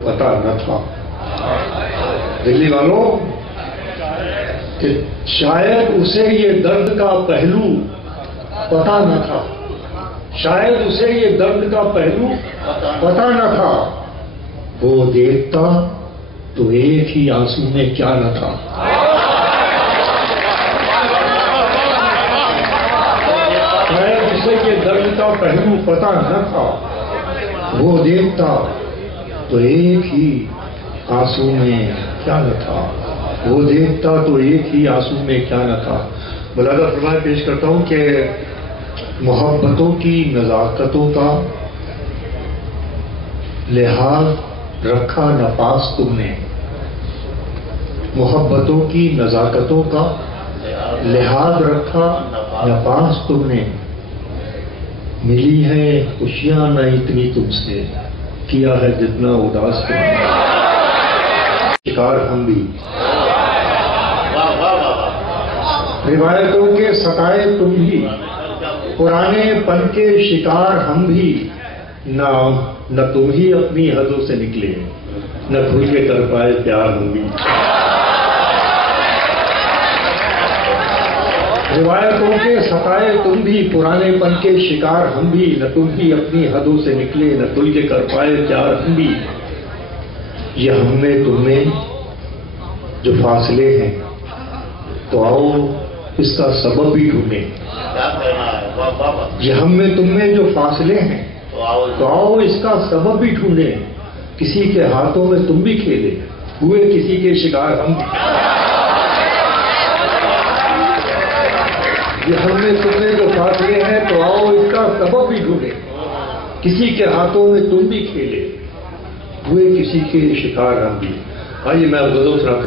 پتا نہ تھا دلی والوں کہ شاید اسے یہ درد کا پہلو پتا نہ تھا، شاید اسے یہ درد کا پہلو پتا نہ تھا، وہ دیکھتا تو ایک ہی آنسو میں کیا نہ تھا۔ شاید اسے یہ درد کا پہلو پتا نہ تھا، وہ دیکھتا تو ایک ہی آنسو میں کیا نہ تھا، وہ دیکھتا تو ایک ہی آنسو میں کیا نہ تھا۔ ملاحظہ فرمائے پیش کرتا ہوں کہ محبتوں کی نزاکتوں کا لحاظ رکھا نفاس تم نے، محبتوں کی نزاکتوں کا لحاظ رکھا نفاس تم نے، ملی ہے خوشیاں نہ اتنی تم سے، کیا ہے جتنا اداس تم نے، شکار ہم بھی روایتوں کے ستائے تم بھی، پرانے پن کے شکار ہم بھی، نہ تم ہی اپنی حدوں سے نکلے، نہ کھل کے کر پائے پیار ہم بھی۔ روایتوں کے ستائے تم بھی، پرانے پن کے شکار ہم بھی، نہ تم ہی اپنی حدوں سے نکلے، نہ کھل کے کر پائے پیار ہم بھی۔ یہ ہم میں تم میں جو فاصلے ہیں تو آؤ اس کا سبب بھی ڈھونڈیں، یہ ہم میں تم میں جو فاصلے ہیں تو آؤ اس کا سبب بھی ڈھونڈیں، کسی کے ہاتھوں میں تم بھی کھیلے ہوئے کسی کے شکار ہم بھی۔ یہ ہم میں تم میں جو فاصلے ہیں تو آؤ اس کا سبب بھی ڈھونڈیں، کسی کے ہاتھوں میں تم بھی کھیلے ہوئے کسی کے شکار ہم بھی۔ آئیے میں غزل سناتا ہوں۔